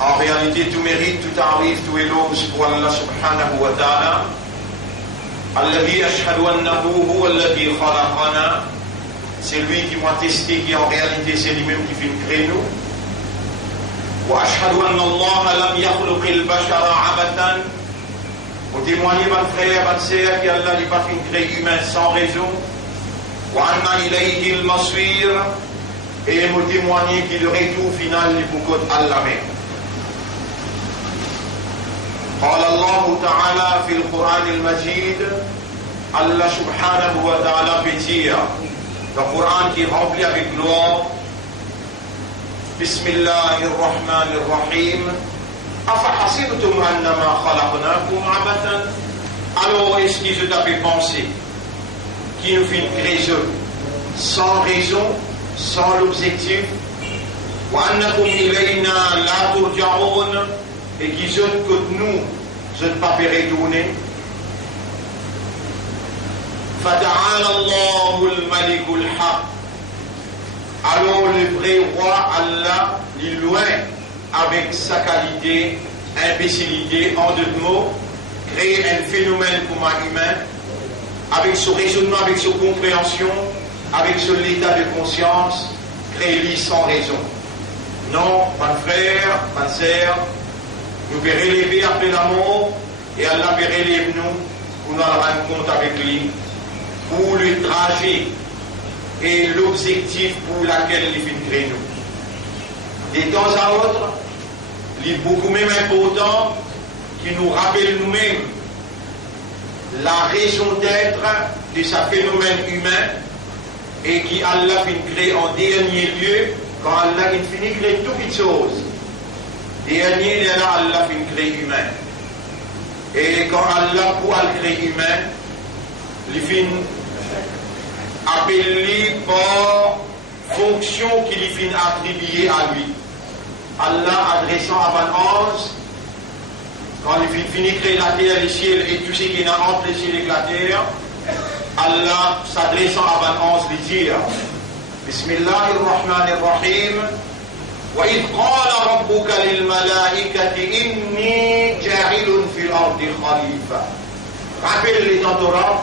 En réalité, tout mérite, tout arrive, tout éloge pour Allah subhanahu wa ta'ala. Alladhi ashhadu annahu huwa alladhi khalaqana. C'est lui qui m'a testé, qui en réalité c'est lui-même qui fait créer nous. Wa ashhadu anna Allah lam yakhluqil bashara abatan. Vous témoignez, mon frère, ma sœur, qu'Allah n'a pas fait créer humain sans raison. Wa anna ilayhi al-masir. Et vous témoignez que le retour final est pour Allah même. قال الله تعالى في القرآن المجيد Allah subhanahu wa ta'ala peut dire le Coran qui est rempli avec gloire Bismillahir Rahmanir Rahim Afahasibtum annama khalaqnakum abatan. Alors est-ce que je t'avais pensé qui nous fait une raison sans raison, sans l'objectif wa annakum ilayna la turja'un et qui sont que nous, je ne pas retourner. Fata'ala Allahul Malikul Haq. Alors le vrai roi Allah, il est loin avec sa qualité, imbécilité, en deux mots, créer un phénomène comme un humain, avec son raisonnement, avec sa compréhension, avec son état de conscience, créer-lui sans raison. Non, mon frère, ma sœur, nous pouvons relever après la mort et Allah peut relever nous pour nous rendre compte avec lui pour le trajet et l'objectif pour lequel il fait créer nous. De temps à autre, il est beaucoup même important qu'il nous rappelle nous-mêmes la raison d'être de ce phénomène humain et qui Allah fait créer en dernier lieu quand Allah finit de créer toutes les choses. Dernier, Allah fait une créer humain. Et quand Allah pour le créer humain, il fait appelé par fonction qu'il fait attribuer à lui. Allah adressant à Van Anse, quand il finit de créer la terre, le ciel et tout ce qui est entre le ciel et la terre, Allah s'adressant à Van Anse lui dit Bismillahirrahmanirrahim. وإذ قال ربك للملائكة إني جاعل في الأرض خليفة. Rappelle les Torah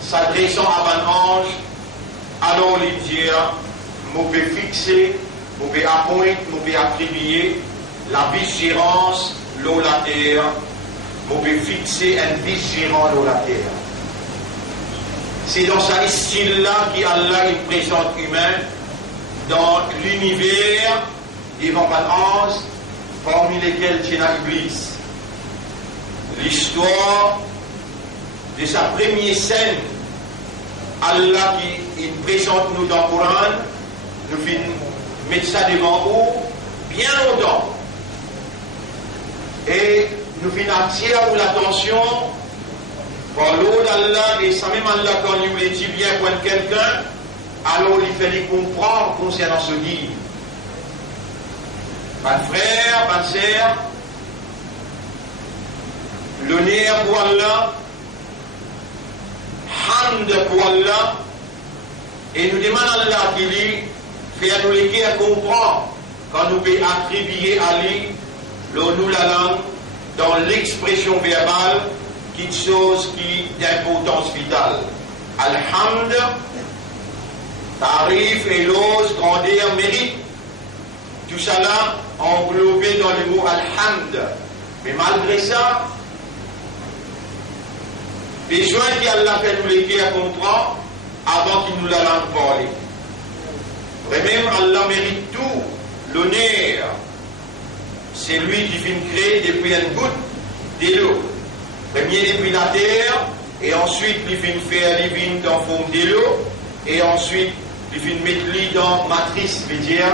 s'adressant à un ange, alors il dit, vous pouvez fixer, vous pouvez appointer, vous pouvez attribuer la vigilance de la terre, vous pouvez fixer un vigilant de la terre. C'est dans ce style-là qu'Allah il présente humain dans l'univers devant un ange, parmi lesquels il y a Iblis. L'histoire de sa première scène, Allah qui présente nous dans le Coran, nous fait mettre ça devant nous bien longtemps. Et nous fait attirer l'attention par l'eau d'Allah, et ça même Allah, quand il voulait dire bien pour quelqu'un, alors il fallait comprendre concernant ce guide. Mon frère, ma sœur, l'honneur pour Allah, hamd pour Allah, et nous demandons à Allah qu'il fait nous les à comprendre quand nous pouvons attribuer à lui nous la langue dans l'expression verbale quelque chose qui d'importance vitale. Alhamd, tarif, éloge, grandeur, mérite. Tout ça là englobé dans le mot Alhamd. Mais malgré ça, besoin qu'Allah fait nous les à comprendre avant qu'il nous la langue parler. Vraiment, Allah mérite tout, l'honneur. C'est lui qui vient créer depuis une goutte de l'eau. Premier depuis la terre, et ensuite il vient faire les vignes dans forme de l'eau, et ensuite il vient mettre lui dans matrice, veut dire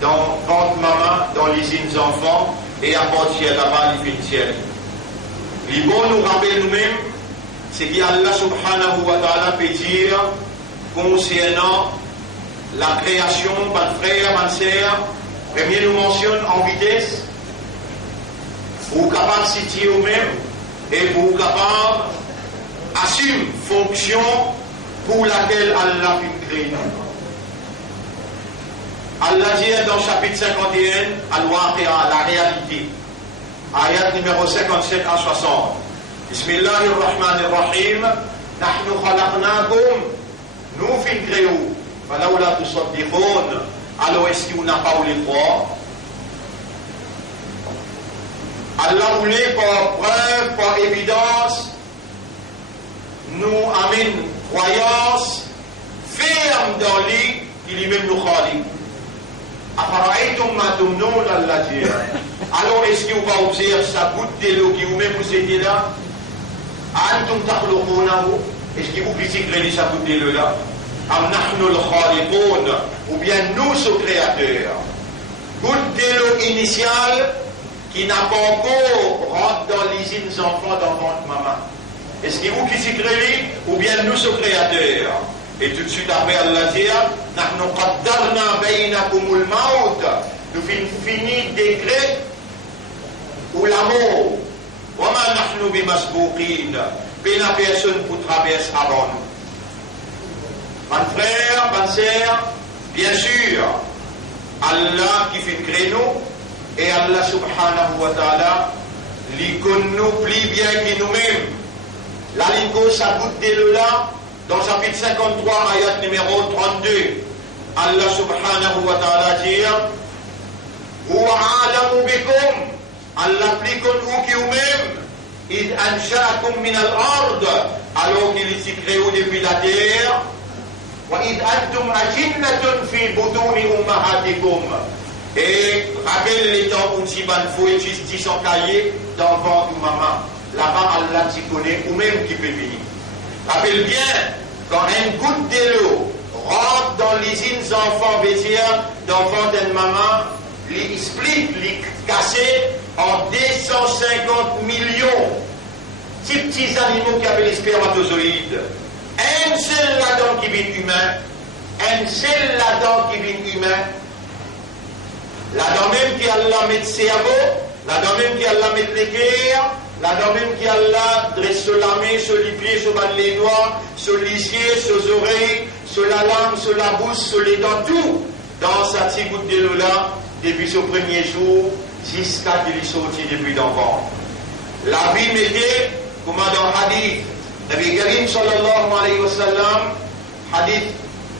dans ventre maman, dans les enfants, et à partir de là-bas, il fait ciel. Les bons nous rappellent nous-mêmes, c'est qu'Allah subhanahu wa ta'ala peut dire concernant la création, mon frère, ma sœur, premier nous mentionne en vitesse, pour capacité eux-mêmes, et pour capable assume fonction pour laquelle Allah a créé. Allah dit dans chapitre 51, Al-Waqi'a, la réalité. Ayat numéro 57 à 60. Bismillahirrahmanirrahim. Nahnu khalaqnakum. Nous fin créou. Falaoula tusaddiqoun. Alors est-ce qu'on n'a pas eu les croire? Allah voulait par preuve, par évidence, nous amène croyance ferme dans lui, qui lui-même nous khalik. Apparaitum ma tumnoun Allah dit. Alors est-ce que vous va observer sa goutte de l'eau qui vous-même vous étiez là? Antum takhluqunahu. Est-ce que vous critiquerez sa goutte de l'eau là? Am nahnu al-khaliqun. Ou bien nous sommes créateurs. Goutte de l'eau initiale qui n'a pas encore rentré dans les enfants dans votre maman. Est-ce que vous critiquerez ou bien nous sommes créateurs? Et tout de suite après Allah dit, nahnu qaddarna bainakumul maut. Nous fini décret ou la mort. Wa ma nahnu bimasbouqin. Pena personne pour traverser avant nous. Mon frère, ma sœur, bien sûr, Allah qui fait créer nous et Allah subhanahu wa ta'ala lui connaît nous plus bien que nous-mêmes. La ligne sa goutte de l'eau là. Dans le chapitre 53, ayat numéro 32, Allah subhanahu wa ta'ala dit Huwa a'lamu bikum. Allah plus connu que vous-même. Id ansha'akum min al-ard. Alors qu'il est créé depuis la terre. Wa id antum ajinnatun fi butuni ummahatikum. Et rappelle les temps où Tiban faut étudier son cahier dans le ventre de maman. Là-bas, Allah s'y connaît, ou même qui peut venir. Rappelle bien, quand une goutte de l'eau rentre dans les enfants bêtières d'enfants d'une maman, il explique, il casse en 250 millions de petits animaux qui appellent les spermatozoïdes. Un seul là-dedans qui vit humain, un seul là-dedans qui vit humain, là-dedans même qui Allah met le cerveau, là-dedans même qui Allah met le cœur, là-dedans même qui Allah dresse sur la main, sur les pieds, sur les doigts, sur les yeux, sur les oreilles, sur la langue, sur la bouche, sur les dents, tout dans sa petite goutte de l'eau là, depuis ce premier jour, jusqu'à qu'il est sorti depuis d'enfant. La vie mettait, comme dans le hadith, Nabi Karim sallallahu alayhi wa sallam, hadith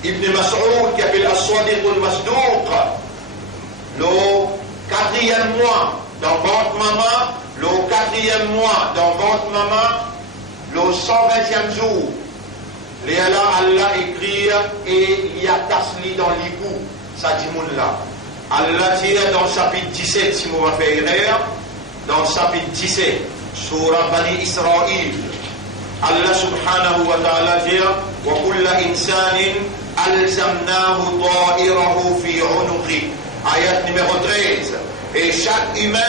Ibn Mas'ud qui appelle As-Sadiq al-Masduq, le 4e mois dans votre maman, le 4e mois dans votre maman, le 120e jour, Allah écrit et il y a tasli dans l'époux, ça dit mon là. Allah dit dans le chapitre 17, si vous m'avez fait erreur, dans le chapitre 17, Surah Bani Israël, Allah subhanahu wa ta'ala dit wa kulla insanin alzamnahu ta'irahu fi unuqi. Ayat numéro 13. Et chaque humain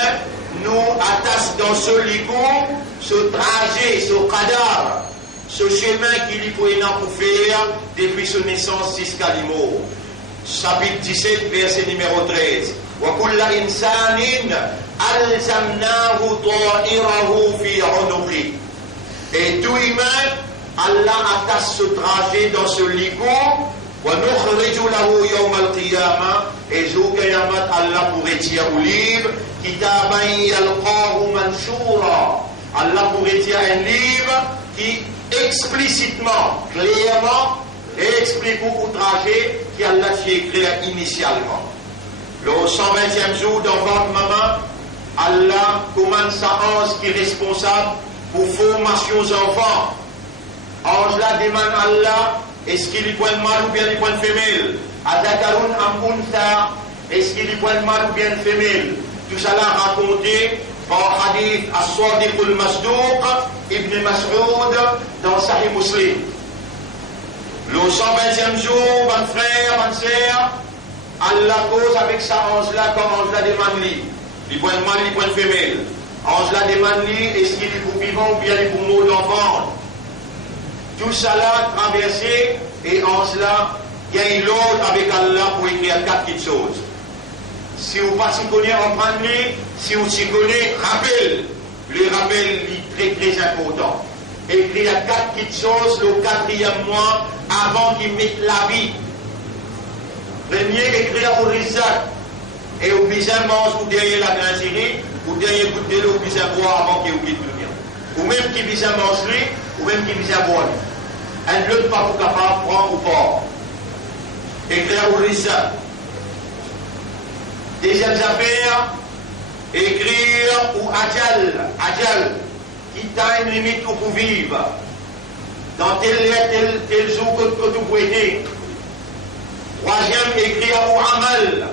nous attache dans ce licourt, ce trajet, ce cadavre, ce chemin qu'il faut pour faire depuis son naissance jusqu'à l'immo. Chapitre 17, verset numéro 13. Wa kulla insanin alzamnahu ta'irahu fi unuqi. Et tout humain, Allah attache ce trajet dans ce licourt. وَنُخْرِجُ لَهُ يَوْمَ الْقِيَامَةِ. Et jour Qiyamah, Allah pourrait dire au livre كِتَابًا يَلْقَاهُ مَنْشُورًا. Allah pourrait dire un livre qui explicitement, clairement, explique au trajet qu'Allah s'y écrit initialement. Le 120e jour dans votre maman, Allah commence à ange qui est responsable pour formation aux enfants. Ange là demande à Allah, est-ce qu'il y a un mâle ou bien il y a une femelle? Adakaroun Amunta, est-ce qu'il y a un mâle ou bien une femelle? Tout ça là raconté par hadith As-Sadiq al-Masduq, Ibn Mas'ud, dans Sahih Muslim. Le 120e jour, mon frère, ma sœur, Allah cause avec sa ange là comme ange là demande lui. Il y a un mâle, il y a une femelle. Ange là demande lui, est-ce qu'il est pour vivant ou bien il est pour mort d'enfant? Tout ça là traversé et en cela il y a une l'autre avec Allah pour écrire 4 petites choses. Si vous ne s'y connaissez en prendre, si vous s'y connaissez, rappel. Le rappel est très très important. Écrire 4 petites choses le 4e mois avant qu'il mette la vie. Premier écrire au Rizak, et au besoin mange ou derrière la grande série, ou derrière bout de l'eau, ou besoin boire avant qu'il quitte le bien. Ou même qui besoin manger, ou même qui besoin boire. Un l'autre pas pour capable prendre ou pas. Écrire au Rizak. Deuxième affaire, écrire ou Ajal, qui t'a une limite pour vivre. Dans tel jour que tu peux aider. Troisième, écrire ou Amal,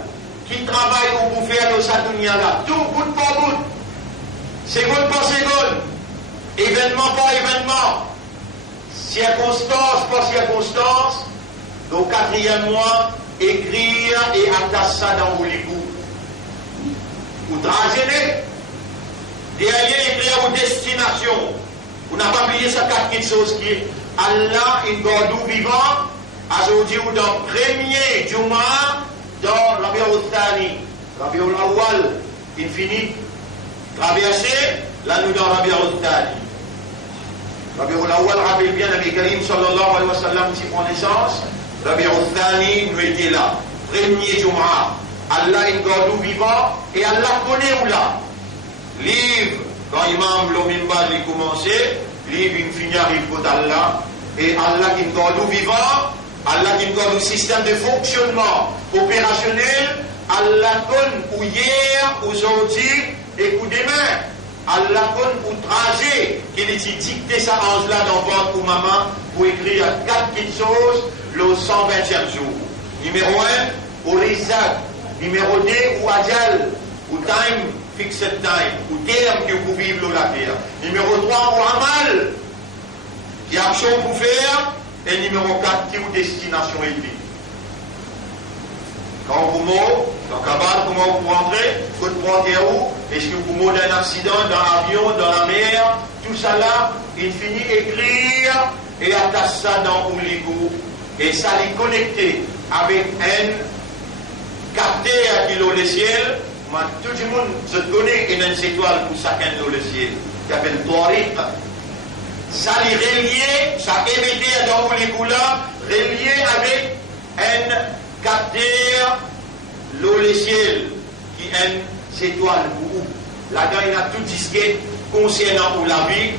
qui travaille pour faire de sa dunya là. Tout bout par bout, seconde par seconde, événement par événement, circonstance par circonstance. Au quatrième mois, écrire et attacher ça dans vos ligous. Ou trajet, derrière écrire aux destinations. Vous n'avez pas oublié ça quatre petites choses qui est Allah, une gardou vivant, aujourd'hui ou dans le premier Juma, dans Rabiul Thani, Rabiul Awwal, infini, traversé, là nous dans Rabiul Thani. Rabiul Awwal rappelle bien Nabi Karim sallallahu alayhi wa sallam qui prend naissance. Rabiul Thani nous était là. Premier Juma, Allah est gardou vivant et Allah connaît où là. Livre, quand Imam Lomimba l'a commencé, livre infini arrive pour Allah et Allah qui est gardou vivant, Allah qui donne un système de fonctionnement opérationnel, Allah donne ou hier, aujourd'hui et ou demain. Allah donne ou trajet qu'il est dicté ça en là dans votre ou maman pour écrire quatre petites choses le 120e jour. Numéro 1, au Rizak. Numéro 2, ou Ajal, ou time, fixed time, ou terme que vous vivez la terre. Numéro 3, ou Amal, qui a action pour faire. Et numéro 4, qui est destination élevée. Quand vous mourrez, dans Kabbalah, comment vous rentrez, vous prenez où? Est-ce que vous mourrez d'un accident, dans l'avion, dans la mer, tout ça là, il finit écrire et attache ça dans l'ego. Et ça les connecté avec un capteur qui est dans le ciel. Moi, tout le monde se connaît une étoile pour chacun dans le ciel, qui s'appelle Tariq. Ça les relié, ça émetté dans les couleurs, relié avec un capteur le ciel qui est une étoile pour vous. Là-dedans, il y a tout disqué concernant où la vie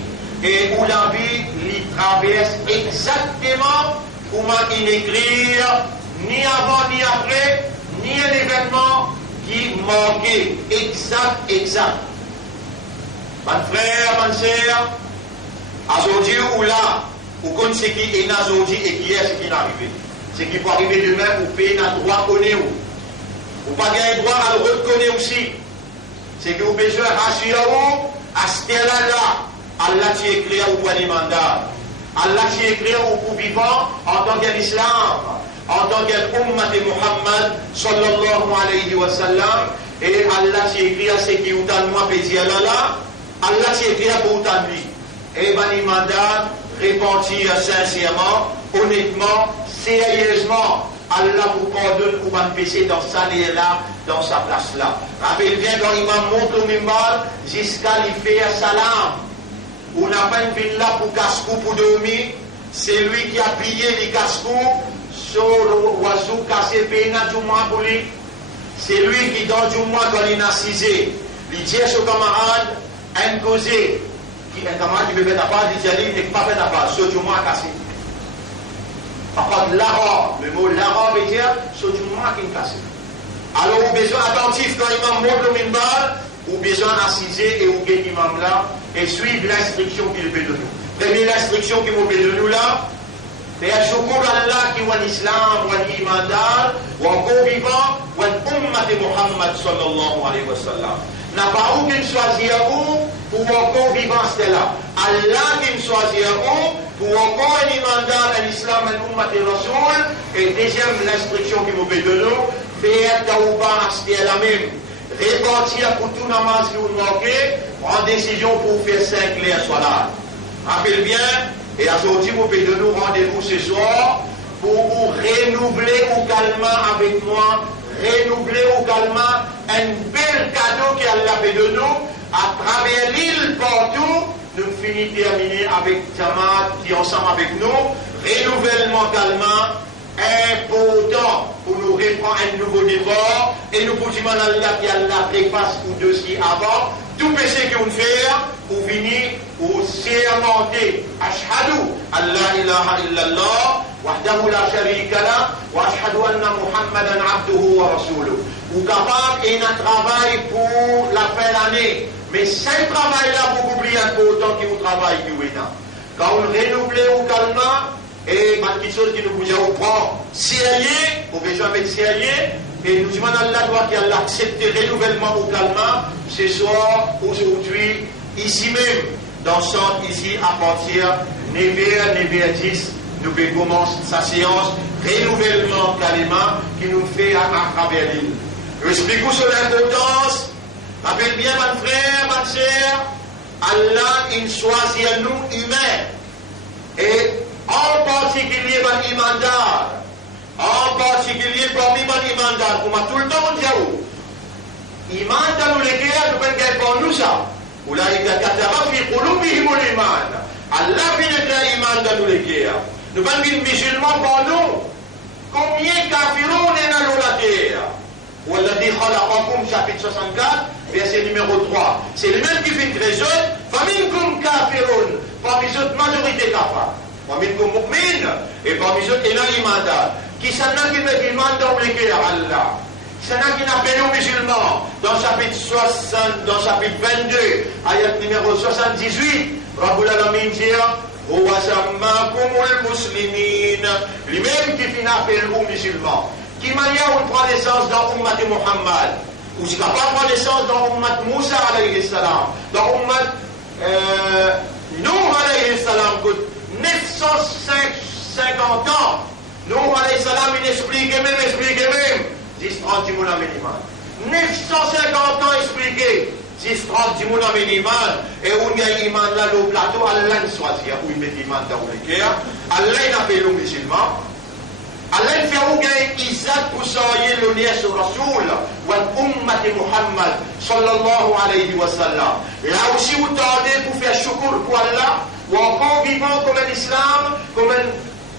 et où la vie lui traverse exactement comment il écrire, ni avant ni après, ni un événement qui manquait exact. Mon frère, ma soeur, aujourd'hui ou là, vous connaissez ce qui est aujourd'hui et qui est ce qui est arrivé. Ce qui peut arriver demain, vous payez un droit connaître. Vous pas gagner droit à le reconnaître aussi. C'est que vous avez besoin de rassurer à ce là Allah qui écrit au point des mandats. Allah qui écrit au coup vivant en tant qu'islam, en tant qu'ummat de Muhammad sallallahu alayhi wa sallam. Et Allah qui écrit à ce qui est autant de moi, Allah qui écrit pour autant de lui. Et ben, il mandat répandir sincèrement, honnêtement, sérieusement. Allah vous pardonne pour m'empêcher dans sa là, dans sa place là. Rappelez bien quand il m'a montré au mimbar, jusqu'à lui faire salam. On n'a pas une ville là pour casse-cou pour dormir. C'est lui qui a pillé les casse-cou sur le oiseau cassé pénal du mois pour lui. C'est lui qui dans du mois quand il a cisé. Il dit à son camarade, un causé. Un camarade qui me met à part, il dit il n'est pas fait à part, sur du mois cassé. Par contre, l'arabe, le mot l'arabe veut dire sur du mois qui est cassé. Alors, vous avez besoin attentif quand il m'a montré le minbar, vous avez besoin d'assiser et vous avez l'imam là et suivre l'instruction qu'il veut de nous. Première instruction qu'il veut de nous là, c'est un chocolat Allah qui est en islam, ou en iman, ou encore vivant, ou en ummat de Muhammad sallallahu alayhi wa sallam. N'a pas où qu'il choisit où pour encore vivant c'est là. Allah qui choisit où pour encore un iman en islam, en ummat de Rasoul. Et deuxième l'instruction qu'il veut de nous, faire taouba c'est la même. Répartir pour tout namaz que vous manquez, prendre décision pour faire 5 clairs soit là. Rappelez bien, et aujourd'hui vous pouvez de nous rendez-vous ce soir pour vous renouveler au calme avec moi, renouveler au calme un bel cadeau qu'Allah fait de nous à travers l'île partout. Nous finissons terminer avec Jamaat qui est ensemble avec nous, renouvellement calme important pour nous reprendre un nouveau départ et nous pouvons demander à Allah qui Allah efface ou dossier avant tout péché qu'on fait pour venir ou sermenter ashhadu an la ilaha illallah wahdahu la sharika la wa ashhadu anna muhammadan abduhu wa rasuluh ou capable et un travail pour la fin de l'année mais ce travail là beaucoup plus important que le travail qui est là quand on renouvelle au calme et quelque chose qui nous bouge au prend sérieux, au besoin d'être sérieux, et nous demandons à Allah qui a accepté le renouvellement au calme, ce soir, aujourd'hui, ici même, dans le centre, ici, à partir de 9h, 9h10, nous pouvons commencer sa séance, renouvellement calme, qui nous fait à travers l'île. Expliquons sur l'importance, rappelle bien, mon frère, ma soeur, Allah, il choisit à nous humains, et en particulier par l'imandar, en particulier parmi les imandar, comme tout le temps on dit, imandar nous les guerres, nous pouvons gagner pour nous ça. Ou là, il y a katara fi qulubihim al-iman. Allah vient de imandar nous les guerres. Nous pouvons dire musulmans pour nous. Combien kafirons on est dans la terre? Ou Allah dit khalaqakum chapitre 64, verset numéro 3. C'est le même qui fait une raison. Faminkum kafirun. Parmi les autres, majorité kafar. Parmi les mu'min et parmi les autres, il y a l'imandar. Qui s'en a qui met l'imandar obliqué à Allah. Qui s'en a qui n'appelle aux musulmans. Dans chapitre 60, dans chapitre 22, ayat numéro 78, Rabbul Alamin dit Huwa sammakumul muslimin. Lui-même qui finit appel aux musulmans. Qui manière où il prend naissance dans Ummat Muhammad. Ou si capable de prendre naissance dans Ummat Moussa alayhi salam. Dans Ummat Nuh alayhi salam. 950 ans, nous, alayhi salam, il explique même, 10-30 du moulin minimal. 950 ans expliqué, 10-30 du moulin minimal, et où il y a iman là, le plateau, Allah ne choisit, où il met iman dans le cœur, Allah il appelle les musulmans, Allah il fait où il y a Isaac pour s'envoyer le lien sur Rasoul, ou l'ummat de Muhammad, sallallahu alayhi wa sallam. Là aussi, vous tendez pour faire shukr pour Allah, ou encore vivant comme un islam, comme un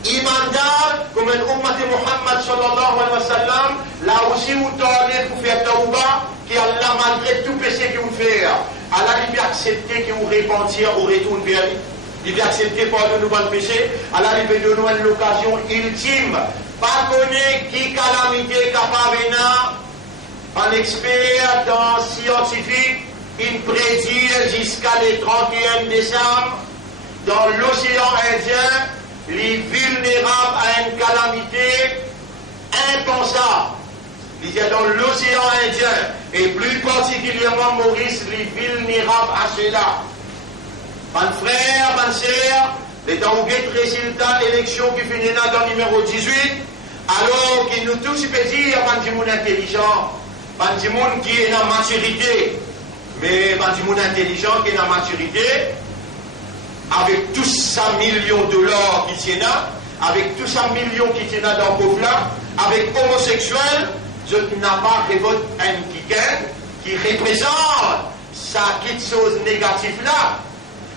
imandar, comme un ummat de Muhammad sallallahu alayhi wa sallam, là aussi vous tendez pour faire tawba, qui Allah malgré tout péché que vous faites, Allah il peut accepter que vous repentir au retour vers lui, il peut accepter pardon de nos péchés, Allah il peut donner l'occasion ultime, pas connaître qui calamité capable un expert dans scientifique, il prédit jusqu'à le 31 décembre, dans l'océan Indien, les vulnérables à une calamité impensable. Il y a dans l'océan Indien, et plus particulièrement Maurice, les vulnérables à cela. Mes frères, mes sœurs, les temps où il y a résultat d'élection qui finit là dans le numéro 18, alors qu'il nous tous peut dire, pas du monde intelligent, pas du monde qui est dans la maturité, mais pas du monde intelligent qui est dans la maturité, avec tous 100 millions de dollars qui tiennent là, avec tous 100 millions qui tiennent là dans le peuple là, avec homosexuels, je n'ai pas révolte un qui représente ça quelque chose négatif là.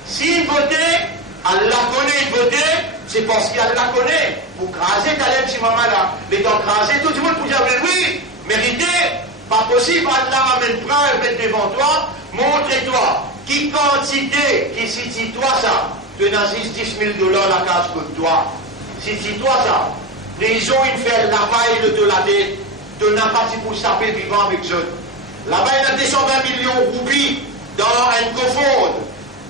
S'il votait, Allah connaît, il votait, c'est parce qu'Allah connaît. Pour craser Taleb si maman là, mais dans craser, tout le monde peut dire oui, méritez, pas possible, Allah amène preuve, mettre devant toi, montre-toi. Qui quantité, qui si toi ça, tu n'as 10 000 $ la case pour toi. Si toi ça, les gens ils font la paille de la tête, tu n'as pas si pour saper vivant avec eux. Là-bas, il y a 220 millions de roupies dans un coffre.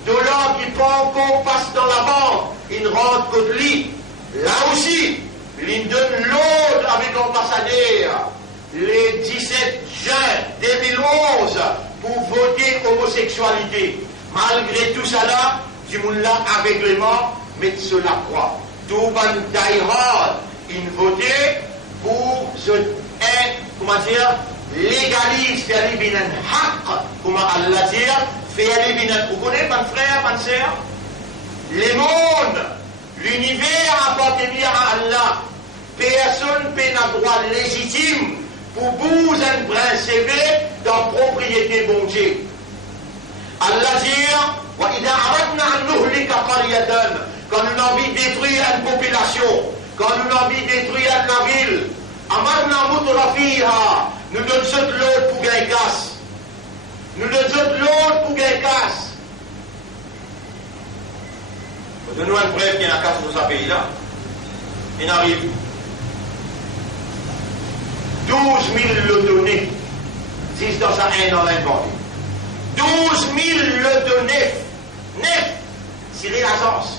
De l'or qui pas encore passe dans la banque, il rentre que de lit. Là aussi, il donne l'autre avec l'ambassadeur, les 17 juin 2011, pour voter homosexualité. Malgré tout ça là, du monde là aveuglement, mettre sur la croix. Tout ban d'ailleurs, il votait pour comment dire, légalise, faire les binan haq, comment Allah dit, faire les binan. Vous connaissez, mon frère, ma sœur? Le monde, l'univers appartient à Allah. Personne n'a droit légitime pour vous un brin CV dans propriété bon Dieu. Allah dit, quand nous avons envie de détruire une population, quand nous l'avons détruit la ville, nous donnons l'autre pour gagner casse. Nous donnons l'autre pour gagner casse. Nous donnons un preuve qu'il y a une casse dans ce pays-là. Il arrive 12 000 le donner. Si dans ça un an l'importé. 12 000 le donner. Neuf. C'est l'agence.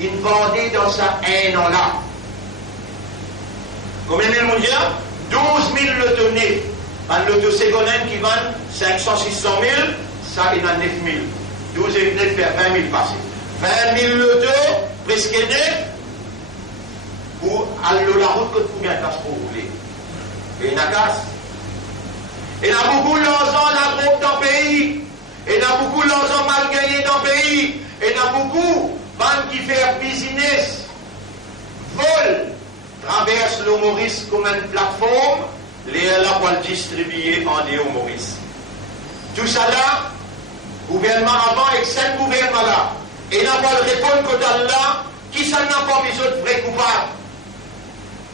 Il vendait dans ça un an là. Combien de monde 12 000 le donner. Un loto secondaire qui vend 500, 600 000, ça il en a 9 000. 12 et 9 fait 20 000 passés. 20 000 loto, presque 9, pour aller la route que combien de casse pour rouler. Et il y a casse. Il y a beaucoup d'argent dans le groupe dans le pays. Il y a beaucoup d'argent mal gagné dans le pays. Il y a beaucoup de gens qui font business, vol, traverse l'humoriste comme une plateforme, les là pour le distribuer en des humoristes. Tout ça là, gouvernement avant et 5 gouvernements là. Et n'a pas le répondre côté là, qui ça n'a pas mis de vrais coupables?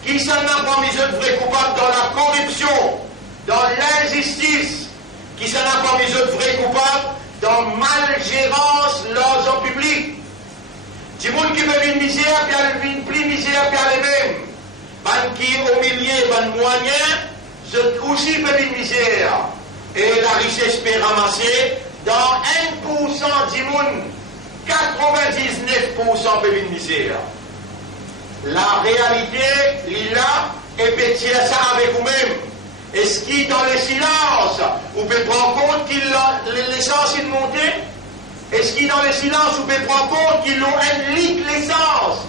Qui ça n'a pas mis de vrais coupables dans la corruption, dans l'injustice? Qui ça n'a pas mis de vrais coupables dans malgérance l'argent public? Du monde qui veut une misère, puis une plus misère, puis les mêmes. Ban qui au milieu, ban moyen, c'est aussi une misère. Et la richesse peut ramasser dans 1% du monde, 99% peut une misère. La réalité, il là, et pétier ça avec vous-même. Est-ce qu'il dans le silence, vous pouvez prendre compte qu'il l'essence est montée? Est-ce qu'il dans le silence, vous pouvez prendre compte qu'ils ont un litre l'essence?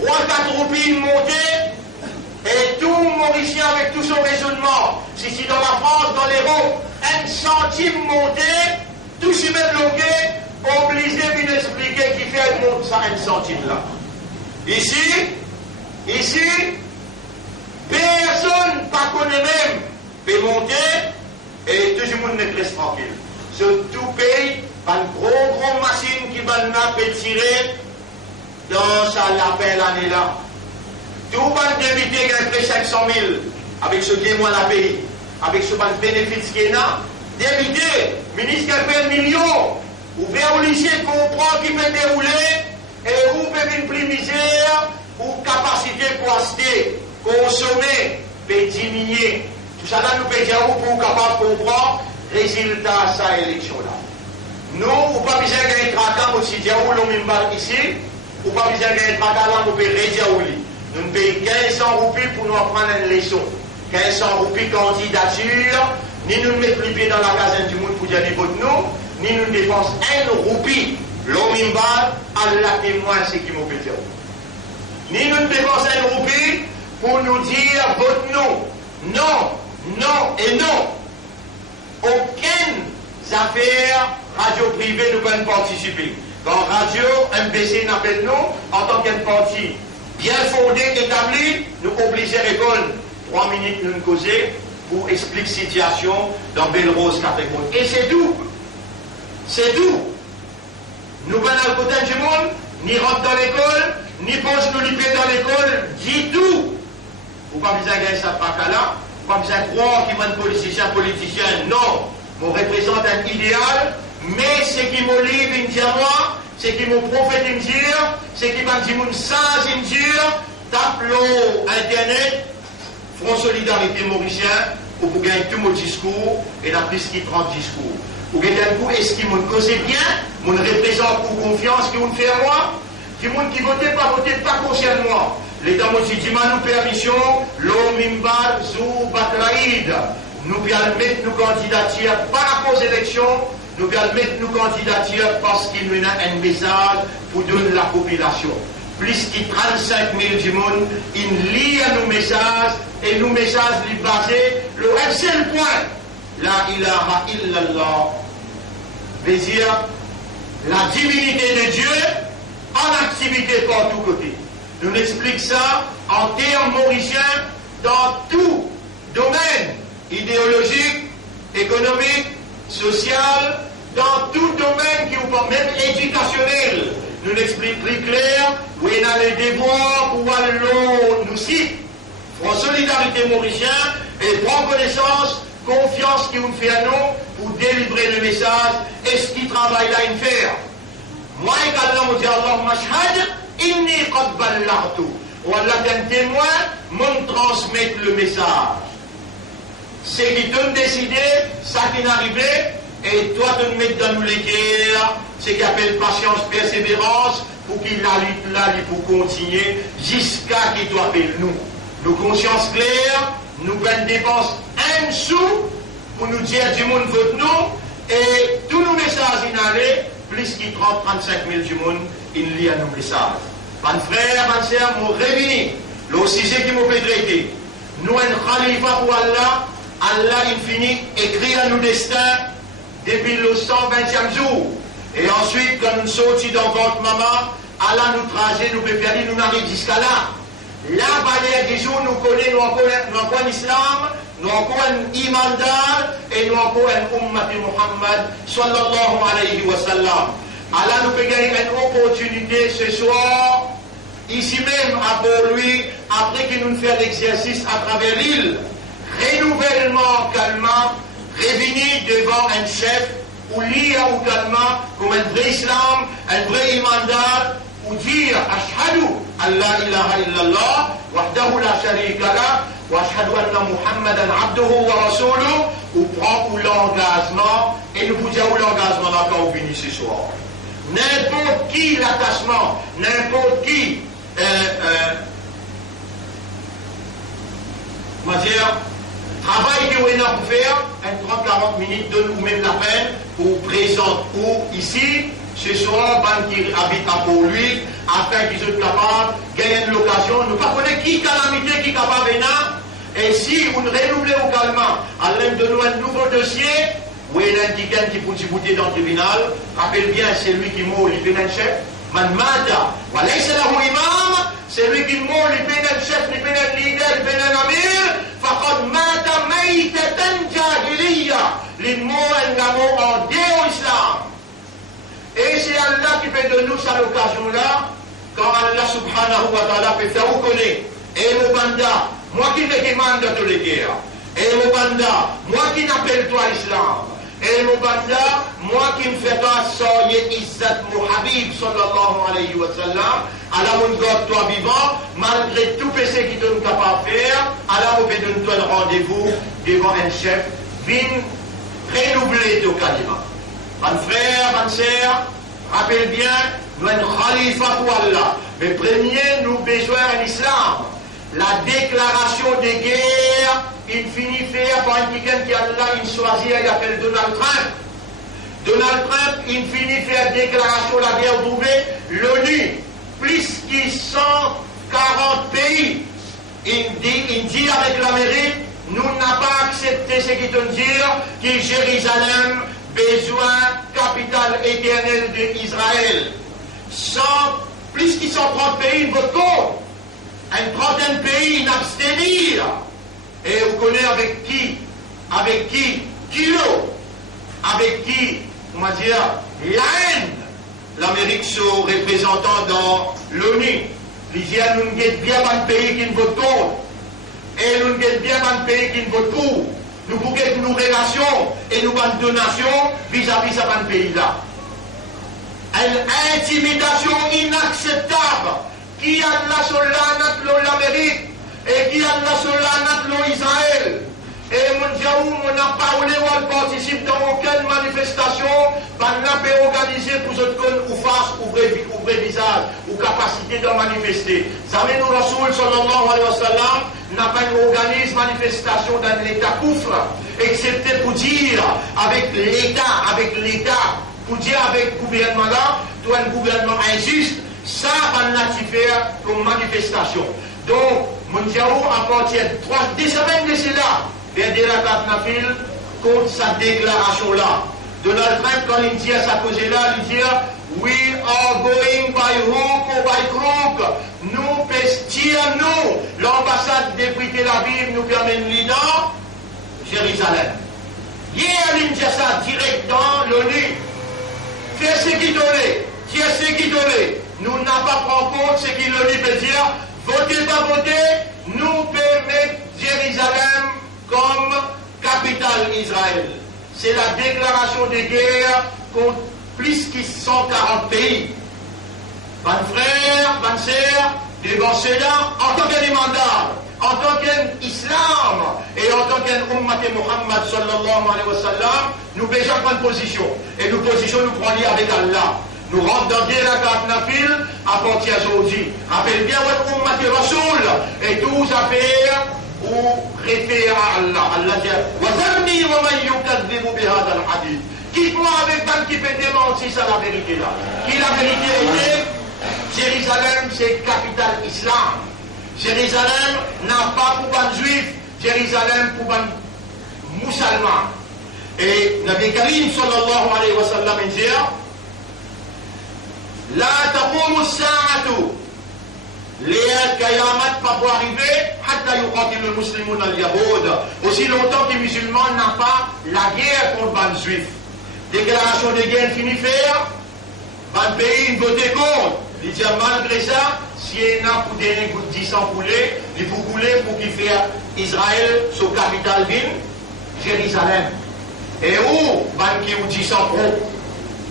3-4 roupies montées, et tout Mauricien avec tout son raisonnement. Si dans la France, dans l'Europe, 1 centime monté, tout s'y met bloqué, obligé de nous expliquer qui fait monter ça 1 centime là. Ici, personne pas connaît même peut monter et tout le monde ne reste tranquille. Ce tout pays, une grosse machine qui va nous tirer dans sa l'appel l'année là. Tout va débiter gagne 500 000 avec ce qui est moins la pays, avec ce bénéfice qui est là. Débiter, ministre qui a fait 1 million, ouvert au lycée, comprend qui peut dérouler, et où peut une plus misère, ou capacité pour acheter, consommer, peut diminuer. Tout ça là, nous peut dire où pour capable de comprendre, résultat de cette élection-là. Nous, ou pas besoin de gagner tracas aussi, dire où l'on m'embarque ici, ou pas besoin de gagner tracas là, nous peut réduire où lui. Nous payons 1500 roupies pour nous apprendre une leçon. 1500 roupies candidature, ni nous ne mettons plus pied dans la caserne du monde pour dire des votes nous, ni nous ne dépensons 1 roupie. L'homme imbal, Allah témoin, c'est qui m'ont pété. Ni nous ne dépensons 1 roupie pour nous dire vote nous. Non, non et non. Aucune affaire radio privée ne peut participer. Quand radio, MBC n'appelle nous, en tant qu'un parti bien fondé, établi, nous obligons à répondre 3 minutes nous causer pour expliquer la situation dans Belle-Rose, Capricorne. Et c'est tout. C'est tout. Nous venons à côté du monde, ni rentre dans l'école, ni pense nous libérer dans l'école, dit tout. Vous pas besoin de gagner ça par là, pas besoin de croire qu'il y a un politicien, non. On représente un idéal, mais ce qui me livre, il me dit à moi, ce qui me prophète, il me dit, ce qui m'a dit mon sage, il me dit, tape l'eau Internet, Front Solidarité Mauricien, pour vous gagner tout mon discours, et la plus qui 30 discours. Vous gagnez un coup, est-ce qu'il me cause bien, mon représente pour confiance, qui vous fait à moi, qui monde qui vote, pas conscient de moi. L'État m'a dit, nous permission, l'homme imbal, zou, batraïd. Nous allons mettre nos candidatures par rapport aux élections, nous allons mettre nos candidatures parce qu'il nous a un message pour donner la population. Plus que 35 000 du monde, ils lisent nos messages et nos messages les basés. Le seul point, la ilaha illallah, veut dire la divinité de Dieu en activité par tous côtés. Nous expliquons ça en termes mauriciens dans tout domaine idéologique, économique, social, dans tout domaine qui vous parle, même éducationnel. nous explique plus clair, où il y a les devoirs pour l'on nous cite, en solidarité mauricien, et prend connaissance, confiance qui nous fait à nous, pour délivrer le message, et ce qui travaille là, il fait. Moi, quand on dit Allahumma shahad, inni qad ballagtu. Ou Allah est un témoin, m'en transmettre le message. C'est qui t'ont décidé, ça qui est arrivé, et toi te mettre dans nous les guerres, c'est qu'il appelle patience, persévérance, pour qu'il la lutte là, il faut continuer, jusqu'à qu'il doit appeler nous. Nos consciences claires, nous ben dépenses un sou, pour nous dire du monde vote nous, et tous nos messages inhalés, plus qu'il 30-35 000 du monde, il lit à nos messages. Mes frères, mes sœurs, nous réunis, le sujet qui m'a fait traiter. Nous, un khalifa pour Allah, Allah infini écrit à nos destins depuis le 120e jour. Et ensuite, quand nous sortis dans votre maman, Allah nous trajet, nous préfère, nous arrivons jusqu'à là. Là, par des jours, nous connaissons, nous encore l'islam, nous encore un imandar, et nous encore un ummat de Muhammad, sallallahu alayhi wa sallam. Allah nous peut gagner une opportunité ce soir, ici même, à Port-Louis, après qu'il nous fait l'exercice à travers l'île. Renouvellement calmement, revenir devant un chef, ou lire ou calmement, comme un vrai islam, un vrai imandar, ou dire Ashhadu an la ilaha illallah, wahdahu la sharika lah, wa ashhadu anna Muhammadan abduhu wa rasuluh, ou prend pour l'engagement, et nous vous dire où l'engagement là quand vous finissez ce soir. N'importe qui l'attachement, n'importe qui, comment dire, travail que vous avez pour faire, 30-40 minutes, donne ou même la peine, pour présenter ou ici, ce soir, ban qui habite à Port-Louis, afin qu'ils soient capables de gagner l'occasion. Nous ne connaissons pas qui calamité qui est capable de venir. Et si vous ne renouvelez au calme, à l'aide de nous un nouveau dossier, où il y a un ticket qui peut discuter dans le tribunal, rappelle bien, c'est lui qui mord, il fait un chef. Man mata, wa laysa lahu imam, c'est lui qui mord, il fait un chef, il fait un leader, il fait un amir, faqad mata maytatan jahiliya, les mots et l'amour en Dieu au islam. Et c'est Allah qui fait de nous ça l'occasion-là, quand Allah subhanahu wa ta'ala fait faire reconnaître. Et mon banda, moi qui ne demande tous les guerres. Et mon banda, moi qui n'appelle toi l'islam. Et mon banda, moi qui me fais toi soyer Izzat Muhabib sallallahu alayhi wa sallam. Allah mon God, toi vivant, malgré tout péché qui te nous capable de faire, Allah vous fait de nous un rendez-vous devant un chef, viens renouveler ton kalima. Mes frères, mes sœurs, rappelez bien, nous sommes un khalifa pour Allah. Mais premier, nous avons besoin d'un islam. La déclaration de guerre, il finit faire par un quelqu'un qui Allah, il choisit, il appelle Donald Trump. Donald Trump, il finit faire déclaration de la guerre trouvée, l'ONU, plus que 140 pays. Il dit avec l'Amérique, nous n'avons pas accepté ce qu'il veut dire, que Jérusalem besoin capitale éternelle d'Israël. Plus qu'ils sont 30 pays votent contre. Un 30 pays n'abstenir. Et vous connaissez avec qui? Avec qui? Kilo. Avec qui? On va dire la haine. L'Amérique se représentant dans l'ONU. L'Israël nous guette bien un pays qui ne vote contre. Et nous guette bien un pays qui ne vote pour. Nous pouvons nos relations et nos donations vis-à-vis de ce pays-là. Une intimidation inacceptable qui a la solana l'Amérique et qui a la solana l'Israël. Et mon Dieu, on n'a pas parlé ou on participe dans aucune manifestation, on n'a pas organisé pour ce qu'on ou face, ouvrir visage, ou capacité de manifester. Zamé nous Rasoul sallallahu alayhi wa sallam n'a pas organisé manifestation dans l'état coufre, excepté pour dire avec l'État, pour dire avec le gouvernement là, toi un gouvernement injuste, ça va nous faire comme manifestation. Donc, mon Dieu, à partir de 3 semaines de cela, vers la Katnafil contre sa déclaration-là. Donald Trump, quand il dit à sa cause-là, il dit We are going by hook or by crook. Nous pestirons, l'ambassade de Tel Aviv nous permet de lire dans Jérusalem. Hier, il dit ça direct dans l'ONU. Fais ce qu'il donnait. Dieu ce qui donne, nous n'a pas pris compte ce qu'il le dit, peut dire, votez pas voter, nous permettons Jérusalem comme capitale Israël. C'est la déclaration de guerre contre plus que 140 pays. Mes frères, mes sœurs, devant cela, en tant que mandat, en tant qu'islam et en tant qu'ummat Muhammad sallallahu alayhi wa sallam, nous déjà prendre position. Et nous position, nous prenons avec Allah. Nous rentrons dans la carte nafil à partir d'aujourd'hui. Rappelez bien votre ummat Rasoul et tous affaires ou réfère à Allah. Allah dit وَذَرْنِي وَمَنْ يُكَذِّبُ بِهَذَا الْحَدِيثِ. Quitte-moi avec un qui peut démentir ça la vérité là. Qui la vérité est Jérusalem, c'est capitale islam. Jérusalem n'a pas pour ban juif, Jérusalem pour ban musulman. Et Nabi Karim sallallahu alayhi wa sallam dit La taqumu as-sa'atu les Kayamat pas pour arriver hatta yuqatilu al-muslimun al-yahud. Aussi longtemps que les musulmans n'ont pas la guerre contre ban juif. Déclaration de guerre finie faire, ban pays voté contre. Il dit malgré ça, si il y a pour donner 10 ans poulet, il faut couler pour qu'il fasse Israël, son capitale ville, Jérusalem. Et où, banquier ou 10 ans pro?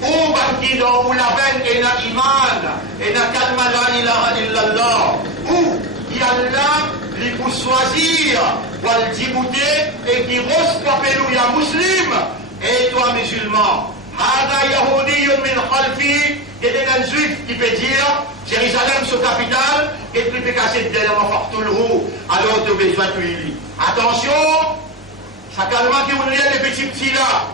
Où, banquier dans où la veine est la iman, et la kalma la ilaha illallah? Où, il y a là, il faut choisir, pour le dibouter, et qui rose pour il y a musulman, et toi musulman. Hada Yahudi min khalfi, il y a des juifs qui peut dire Jérusalem, sa capitale, et puis peut casser derrière partout le roux, alors tu as besoin de lui. Attention, ça calme qui vous les petits là,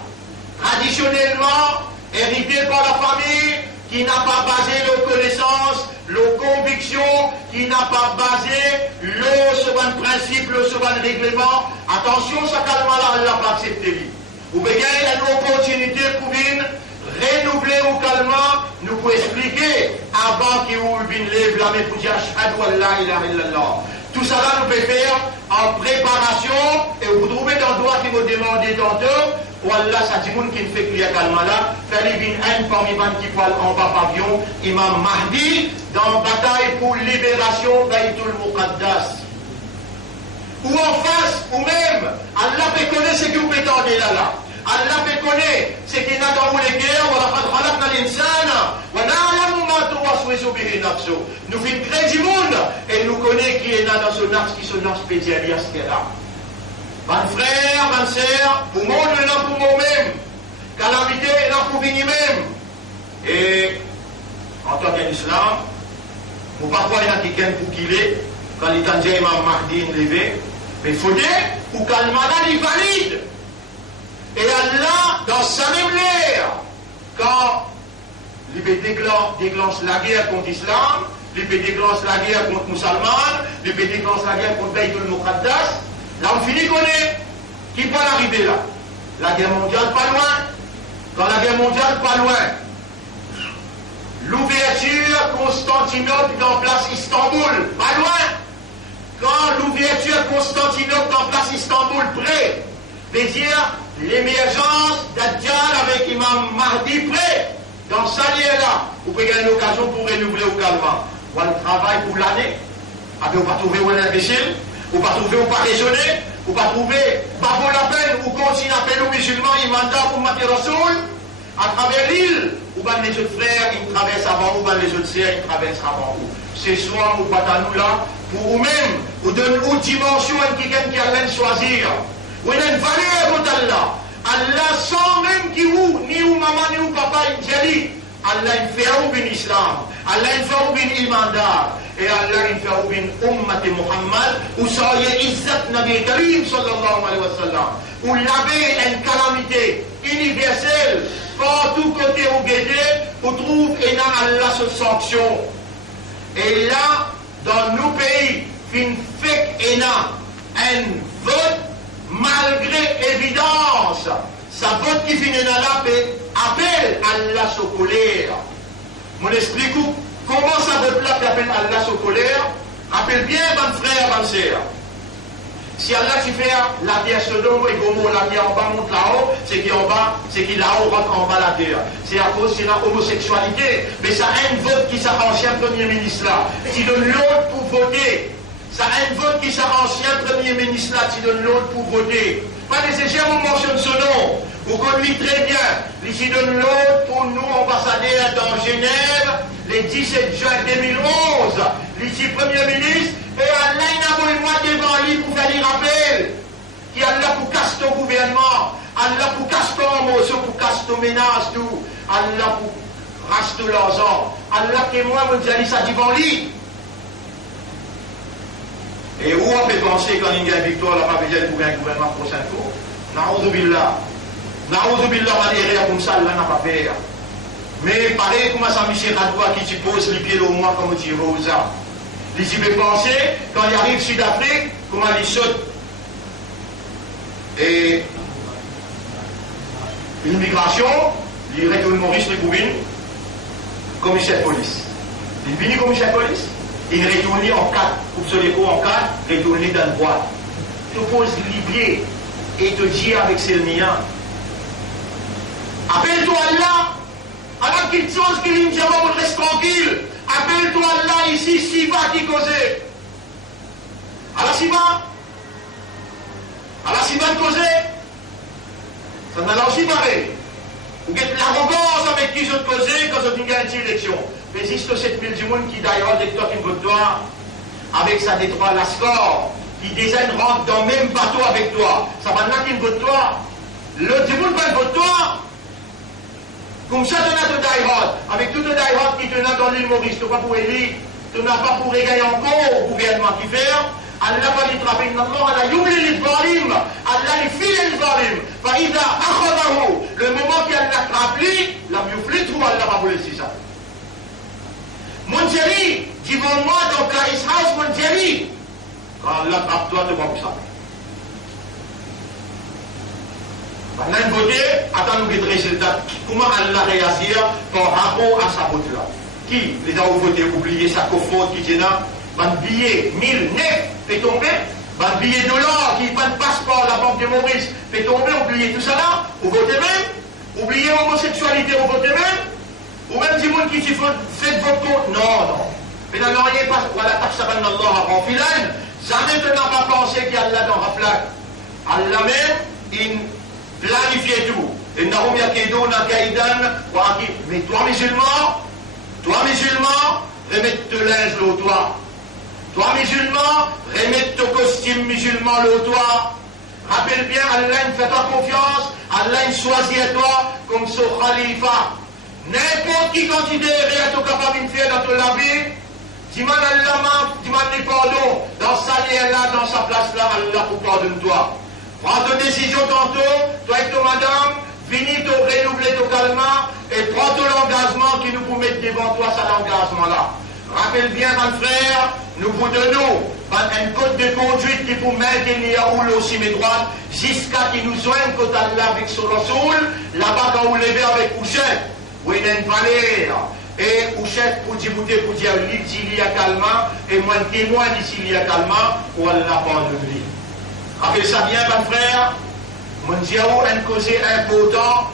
traditionnellement, hérité par la famille, qui n'a pas basé nos connaissances, nos convictions, qui n'a pas basé le second principe, le second règlement. Attention, ça calme là, elle n'a pas accepté. Vous voyez, il y a une opportunité pour venir renouveler au calmant, nous pouvons expliquer avant qu'il vienne lève la main pour dire Ashhadu an la ilaha illallah. Tout ça là, nous pouvons faire en préparation et vous trouvez dans le droit qui vous demandez tantôt. Wallah, ça dit qui ne fait qu'il y a calmant là. Fallait venir un parmi les qui parle en bas pavillon, Imam Mahdi, dans la bataille pour libération Baytul Muqaddas. Ou en face, ou même, Allah peut connaître ce que vous prétendez là. Allah peut connaître ce qu'il y a dans les guerres, nous faisons créer du monde et nous connaissons qui est là dans son âge, qui son âge pédiatrique, ce qu'il y a là. Mes frères, mes sœurs, pour moi, on est là pour moi-même. Calamité est là pour venir même. Et en tant qu'islam, nous ne pouvons pas voir quelqu'un pour qu'il est, quand il est Imam Mahdi levé, mais il faut dire, pour que le malade il valide. Et Allah, dans sa même l'air, quand il déclenche la guerre contre l'islam, il déclenche la guerre contre les musulmans, il déclenche la guerre contre Baytul Muqaddas, là on finit qu'on est. Qui peut arriver là? La guerre mondiale pas loin. Quand la guerre mondiale pas loin, l'ouverture Constantinople dans place Istanbul, pas loin. Quand l'ouverture Constantinople dans place Istanbul près, veut dire l'émergence d'Adjal avec Imam Mahdi près, dans ça là, vous pouvez gagner l'occasion pour renouveler au calmant. Ou le travail pour l'année, après vous ne pas trouver un imbécile, vous ne pas trouver, vous ne pas raisonner, vous ne pas trouver, pas pour la peine, ou continuer à appeler aux musulmans, ils mandat pour Maté Rasoul, à travers l'île, ou bien les autres frères, ils traversent avant vous, ou bien les autres sœurs, ils traversent avant vous. Ce soir, nous battons nous là, pour vous-même, vous donnez une dimension à quelqu'un qui a rien choisir. Vous avez une valeur pour Allah. Allah, sans même qui vous, ni vous maman, ni vous papa, il dit, Allah, il fait ou bien l'islam, Allah, il fait ou bien l'imandar, et Allah, il fait ou bien ummat Muhammad, où soyez izzat Nabi Karim, sallallahu alayhi wa sallam, où l'avez une calamité universelle, par tout côté où guédez, vous trouvez, et dans Allah, cette sanction. Et là, dans nos pays, fin fait et un vote, malgré évidence, sa vote qui finit dans la paix, appelle Allah sa colère. Mon explique comment ça vote là qui appelle Allah sa colère. Appelle bien, mon frère, mon sœur. Si Allah tu fais la terre Sodome et Gomorrhe, la terre en bas monte là-haut, c'est qu'il en bas, c'est qu'il là-haut rentre en bas la terre. C'est à cause de la homosexualité. Mais ça a un vote qui sera ancien Premier ministre là. Tu donnes l'autre pour voter. Ça a un vote qui sera ancien Premier ministre là, tu donnes l'autre pour voter. Pas nécessaire, on mentionne ce nom. Vous connaissez très bien. Ici donne l'autre pour nous, ambassadeurs dans Genève, le 17 juin 2011. Ici, Premier ministre. Et Allah n'a pas le mois devant lui pour faire les rappels. Qui Allah pour casser ton gouvernement. Allah pour casser ton motion, pour casser ton ménage, tout. Allah pour racheter l'argent. Allah qui est moi, mon Dieu, ça devant lui. Et où on peut penser quand il y a une victoire, on n'a pas besoin de trouver un gouvernement prochain tour. Naouzubillah. Naouzubillah, on va dire comme ça, Allah n'a pas fait. Mais pareil, comme ça, Michel Radoua qui te pose les pieds au moins comme tu rosa. Il peut penser, quand il arrive Sud-Afrique, comment il saute. Et l'immigration, il retourne Maurice Ribouvine, commissaire de police. Il finit commissaire de police, il retourne en 4, pour se l'écho en 4, retourne dans le boîte. Tu poses les pieds et te dis avec ses liens. Appelle-toi Allah, alors qu'il chose qu'il y a reste tranquille. Appelle-toi Allah ici, si va qui causer. Alors si va. Alors si va causer. Ça n'a aussi pareil. Vous avez l'arrogance avec qui je te causais quand je gagne une élection. Mais existe 7000 du monde qui d'ailleurs avec toi qui vote toi, avec sa détroit Lascor, qui déjà rentre dans le même bateau avec toi. Ça va là qui vote toi. Le du monde va voter toi. Comme ça, tu as de die-hard. Avec tout le die-hard qui te n'a dans l'île Maurice, tu n'as pas pour élire, tu n'as pas pour régayer encore au gouvernement qui fait. Allah va lui trapper. Allah y'oublie les valim. Allah lui file les valim. Faïda akhadahu. Le moment qu'elle l'a trappé, la mieux flit ou Allah va vous laisser ça. Mon Jerry, dis-moi dans Clarisse House, mon Jerry. Quand Allah trappe toi, tu vas vous ça. Maintenant, côté, attends nous des résultats. Comment Allah réagit par rapport à sa vote là? Qui les a voté, oublié sa cofaute qui est là? Un billet 1000 net fait tomber. Un billet de l'or qui pas de passeport la banque de Maurice fait tomber. Oubliez tout ça là. Vous votez même. Oubliez l'homosexualité, vous votez même. Ou même du monde qui fait votre compte. Non. Mais non, rien pas. Voilà, taxaban Allah avant filan. Jamais tu n'as pas pensé qu'il y a Allah dans la flaque. Allah même, il planifier tout. Et Nahum Yakedona Kaidan, mais toi musulman, remette te linge l'eau toi. Toi musulman, remette ton costume musulman l'eau toi. Rappelle bien, Allah ne fait pas confiance, Allah ne choisit toi comme son khalifa. N'importe qui considère à ton capable de faire dans ton lavé, dis-moi Allah, dis-moi les pardons, dans sa lière là, dans sa place là, Allah pour pardonner toi. Prends ta décision tantôt, toi et ton madame, finis ton renouveler ton calme et prends ton engagement qui nous peut mettre devant toi, ça l'engagement là. Rappelle bien, mon frère, nous vous donnons un code de conduite qui peut maintenir aussi mes droits jusqu'à qu'il nous soigne quand Allah avec son Rasoul, là-bas quand vous levez avec Ouchef, où il y a une valeur. Et Ouchef pour dire il y a calme, et moi témoigne ici il y a calme, ou Allah pardonne lui. Rappelez ça bien, mon frère. Mon Dieu, un cause important.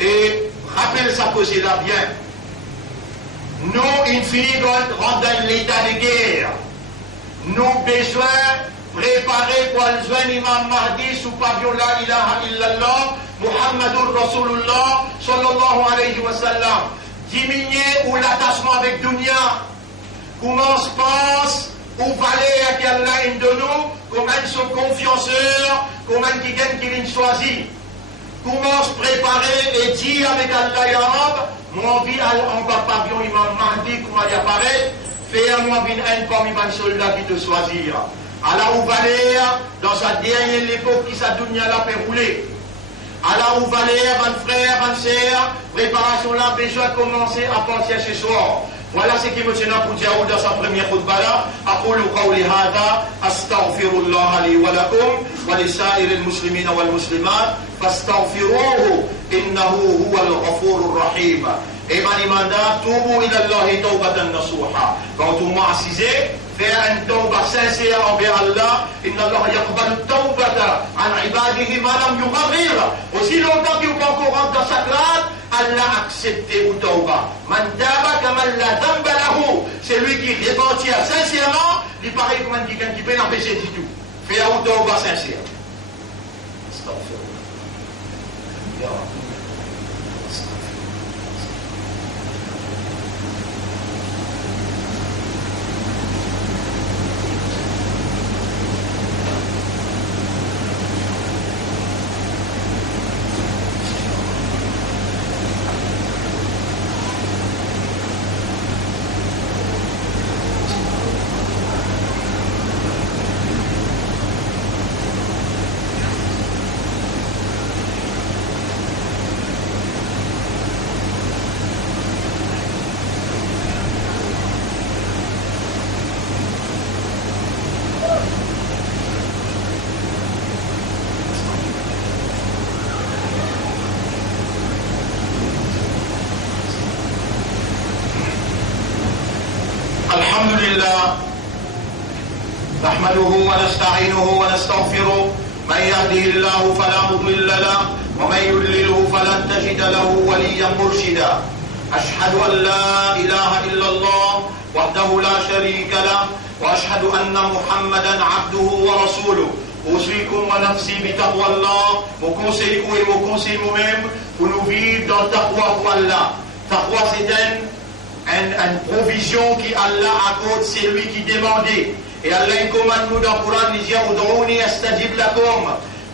Et rappelle ça cause là bien. Nous, in fini, rentrons dans l'état de guerre. Nous besoin préparer pour le joindre Imam Mahdi sous pavillon la ilaha illallah, Muhammadur Rasulullah, sallallahu alayhi wa sallam. Diminuer ou l'attachement avec Dunya. Comment se passe? Où valait qu'Allah de nous, comment ils sont confianceurs, comment ils gagnent qu'ils nous choisissent. Comment se préparer et dire avec Allah ya Rab, moi vie en bas pavillon Imam Mahdi, comment il apparaît, fais-moi une haine parmi les soldats qui te choisirent. Allah où valait, dans sa dernière époque qui sa dunya l'a fait rouler. Allah où valait, mon frère, mon sœur, préparation là, besoin de commencer à penser ce soir. Voilà ce qui me tient pour dire dans sa première khutbah là. أقول قولي هذا أستغفر الله لي ولكم ولسائر المسلمين والمسلمات فاستغفروه إنه هو الغفور الرحيم. Et manimanda tubu ila Allah tawbatan nasuha. Quand on m'a assisé, faire un tawbah sincère envers Allah, inna Allah yaqbalu tawbata an ibadihi ma lam yughaghir. Aussi longtemps qu'il n'est pas encore rentré dans sa grade, Allah accepte le tawbah. Man taba kama la dhanba lahu. C'est lui qui repentit sincèrement, il paraît comme un quelqu'un qui peut l'empêcher du tout. Faire un tawbah sincère. Astaghfirullah. الحمد لله نحمده ونستعينه ونستغفره من يهده الله فلا مضل له ومن يضلله فلن تجد له وليا مرشدا أشهد أن لا إله إلا الله وحده لا شريك له وأشهد أن محمدا عبده ورسوله أوصيكم ونفسي بتقوى الله mon conseil et mon conseil moi-même pour nous vivre dans le taqwa pour Allah. Taqwa c'est une provision qui Allah accorde, c'est lui qui demandait. Et Allah commande nous dans le Coran, il dit Ud'ouni astajib lakum.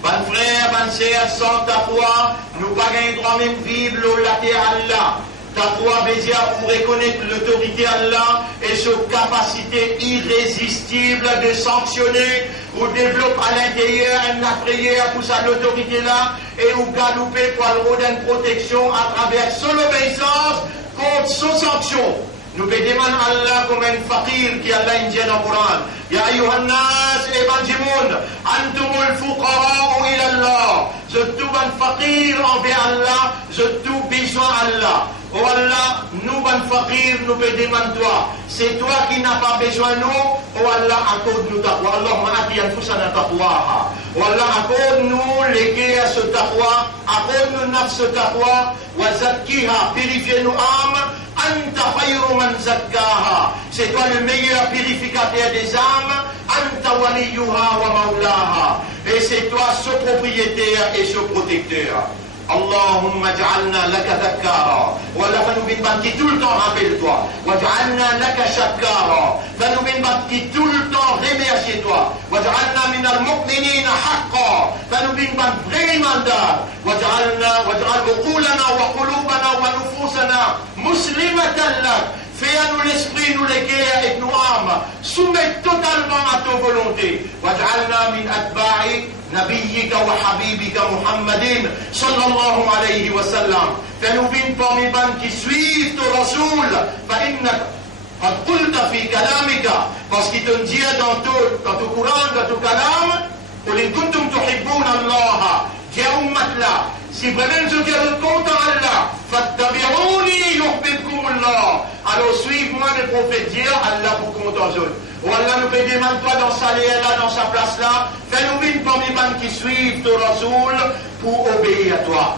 Ban frère, ban sœur, sans taqwa, nous pas gagner droit même vivre la terre Allah. Taqwa veut dire pour reconnaître l'autorité Allah et sa capacité irrésistible de sanctionner ou développer à l'intérieur une prière pour sa l'autorité là et ou galoper pour le une protection à travers son obéissance contre son sanction. Nous demandons Allah comme un fakir qui Allah dit dans le Coran. Ya ayyuhan nas ebanjimoun, antumul fuqara'u ila Allah. Je tout un fakir envers Allah, je tout besoin Allah. Oh Allah, nous ban fakir, nous demandons toi. C'est toi qui n'as pas besoin de nous. Oh Allah, accorde-nous taqwa. Allahumma ati anfusana taqwaha. Oh Allah, accorde-nous l'éguer à ce taqwa. Accorde-nous nafs ce taqwa. Wa zakkiha, purifiez-nous âme. Anta khayru man zakkaha. C'est toi le meilleur purificateur des âmes. Anta waliyuha wa maulaha. Et c'est toi ce propriétaire et ce protecteur. Allahumma ja'alna laka dhakkara. Wallah, va nous qui tout le temps rappelle-toi. Wa ja'alna laka shakkara. Va nous qui tout le temps remercier toi. Wa ja'alna min al-mu'minina haqqa. Va nous vrai mandat. Wa ja'al uqulana wa qulubana wa nufusana muslimatan lak. Fais à nous l'esprit, nous les guerres et nous âmes. Soumets totalement à ta volonté. Waj'alna min atba'i nabiyyika wa habibika Muhammadin sallallahu alayhi wa sallam. Fais-nous vivre parmi les bandes qui suivent ton Rasoul. Fa'innaka qad qulta fi kalamika. Parce qu'il te dit dans ton Coran, dans ton kalam, qul in kuntum tuhibbuna Allah. Dis à ummatla, si vraiment je êtes content Allah, fattabi'uni yuhbibkumullah. Alors suive-moi le prophète dire Allah pour content eux. Oh Allah nous fait demander toi dans sa là, dans sa place là, fais-nous une parmi les bandes qui suivent ton Rasoul pour obéir à toi.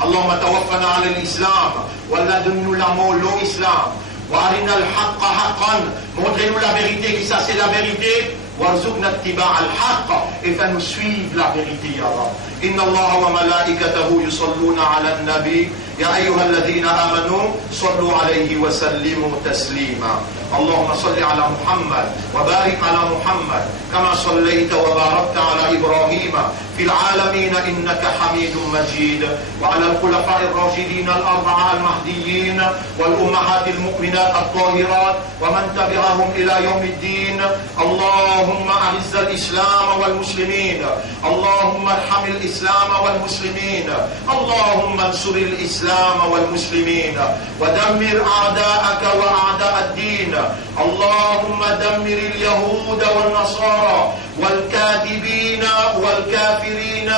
Allahumma tawaffana ala l'islam, wa Allah donne-nous l'amour, l'islam. Wa arina al-haqqa haqqan, montrez-nous la vérité, qui ça c'est la vérité. وارزقنا اتباع الحق إذا نسويب لا vérité يا رب. إن الله وملائكته يصلون على النبي يا أيها الذين آمنوا صلوا عليه وسلموا تسليما. اللهم صل على محمد وبارك على محمد كما صليت وباركت على إبراهيم في العالمين إنك حميد مجيد. وعلى الخلفاء الراشدين الأربعة المهديين والأمهات المؤمنات الطاهرات ومن تبعهم إلى يوم الدين. اللهم أعز الإسلام والمسلمين، اللهم ارحم الإسلام والمسلمين، اللهم انصر الإسلام والمسلمين ودمر أعداءك وأعداء الدين. اللهم دمر اليهود والنصارى والكاذبين والكافرين.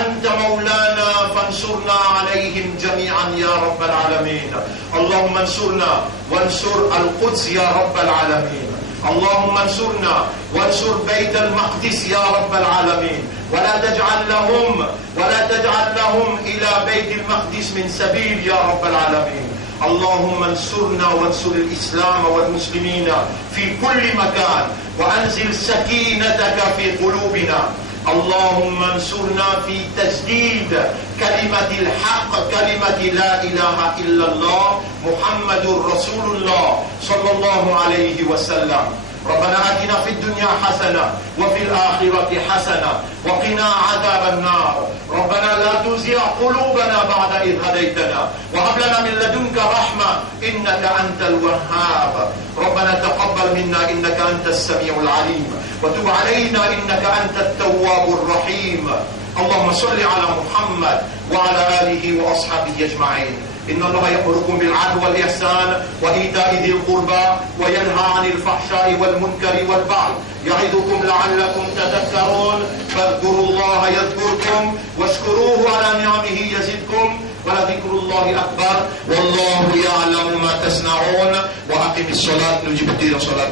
أنت مولانا فانصرنا عليهم جميعا يا رب العالمين. اللهم انصرنا وانصر القدس يا رب العالمين. اللهم انصرنا وانصر بيت المقدس يا رب العالمين. ولا تجعل لهم إلى بيت المقدس من سبيل يا رب العالمين. اللهم انصرنا وانصر الإسلام والمسلمين في كل مكان، وأنزل سكينتك في قلوبنا. اللهم انصرنا في تجديد كلمة الحق، كلمة لا إله إلا الله محمد رسول الله صلى الله عليه وسلم. ربنا آتنا في الدنيا حسنة وفي الآخرة حسنة وقنا عذاب النار. ربنا لا تزغ قلوبنا بعد إذ هديتنا وهب لنا من لدنك رحمة إنك أنت الوهاب. ربنا تقبل منا إنك أنت السميع العليم وتب علينا إنك أنت التواب الرحيم. اللهم صل على محمد وعلى آله وأصحابه أجمعين. إن الله يأمركم بالعدل والإحسان وإيتاء ذي القربى وينهى عن الفحشاء والمنكر والبغي يعظكم لعلكم تذكرون. فاذكروا الله يذكركم واشكروه على نعمه يزدكم ولذكر الله أكبر والله يعلم ما تصنعون. وأقم الصلاة نجيب الدين صلاة.